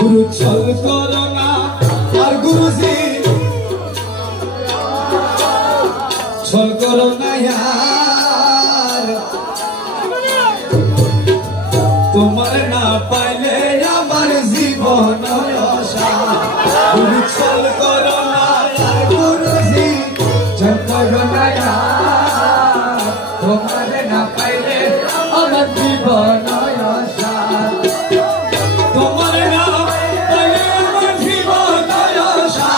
গুরু ছল করো না আর গুরুজি ছল করো না यार তোমার না পাইলে আমার জীবন আশা গুরু ছল করো না আর গুরুজি ছল করো না यार তোমার না পাইলে আমার জীবন আশা তোমার না পাইলে আমার জীবন আশা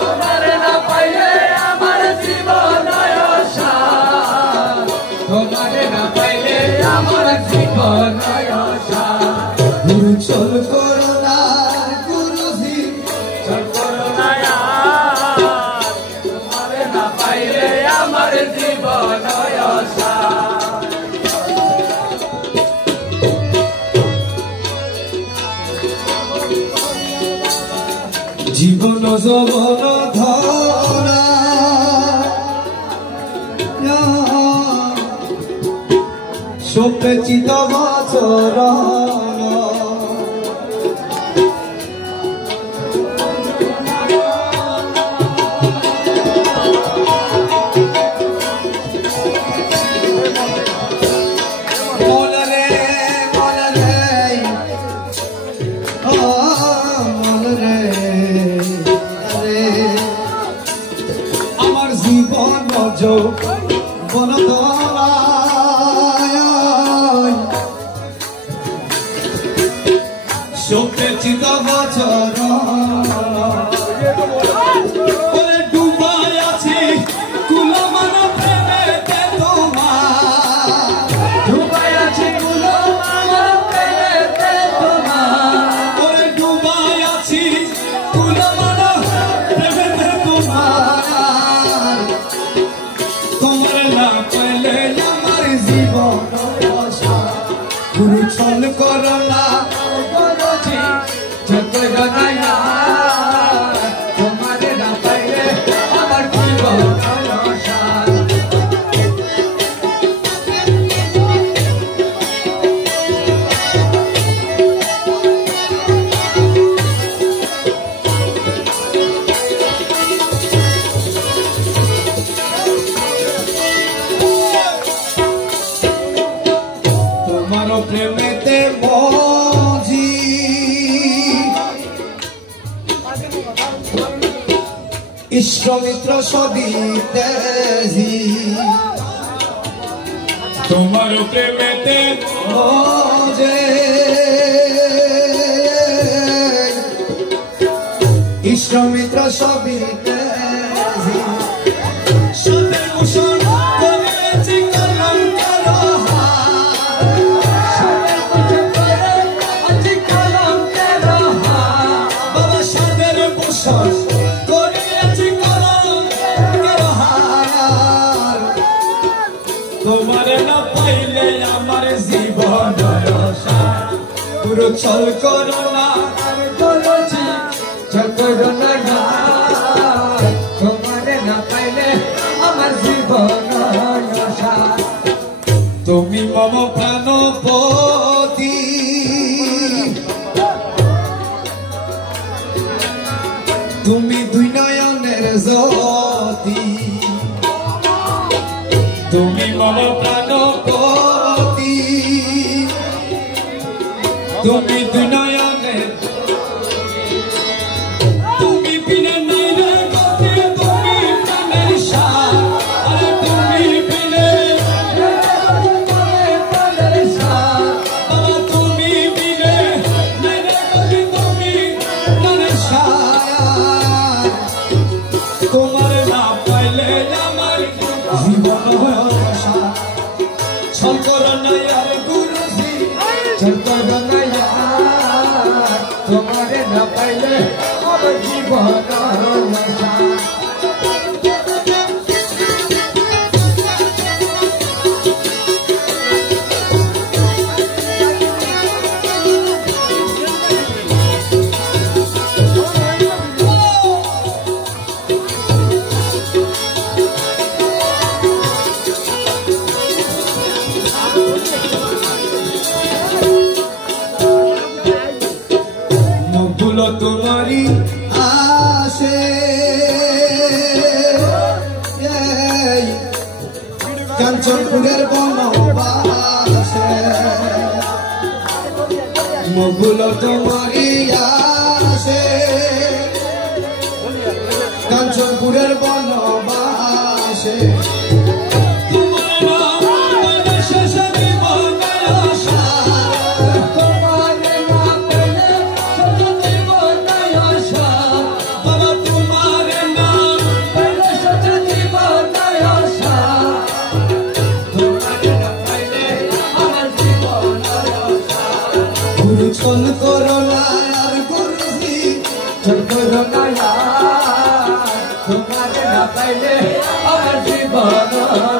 তোমার না পাইলে আমার জীবন আশা তোমার না পাইলে আমার জীবন আশা গুরু চল করো না গুরুজি চল করো না তোমার না পাইলে আমার জীবন আশা জীবন যৌবন ধরা সপেচিত বছর আমার জীবন যৌবন ধরা সপেচিত বছর ওরে ডুবাই আছি কুলমান প্রেমেতে তোমার ডুবাই আছি কুলমান প্রেমেতে তোমার ওরে ডুবাই আছি কুলমান প্রেমেতে তোমার তোমার না পেলে আমার জীবন আশা গুরু ছল করো না তোমার না পাইলে আমার জীবন আশা তোমার প্রেমেতে মজি ইষ্ট মিত্র সদিতেছি তোমার প্রেমেতে মজে ইষ্ট মিত্র সদিতেছি সাথে কুশল করেছি কলঙ্কের সাথে কুশল করেছি কলঙ্কের বাবা সাদের কুশল তোমার না পাইলে আমার জীবন আশা পুরো ছল করো না বলছি ছল করো না তোমার না পাইলে আমার জীবন আশা তুমি মম প্রাণপতি তুমি দুই নয়নের জ্যোতি তুমি মম প্রাণপতি তুমি দুই নয়নের তুমি বিনে নাই রে গতি তুমি প্রাণের সার আরে তুমি বিনে প্রাণের সার বাবা তুমি বিনে নাই রে গতি তুমি প্রাণের সার তোমার না পাইলে আমার জীবন আশা ছল করো না আর গুরুজি ছল করো না তোমার না পাইলে আমার জীবন আশা মুকুল তোমারি আসে কাঞ্চনপুরের বনবাসে চল করোনা আর গুরুজি চল করোনা তোমার না পাইলে আমার জীবন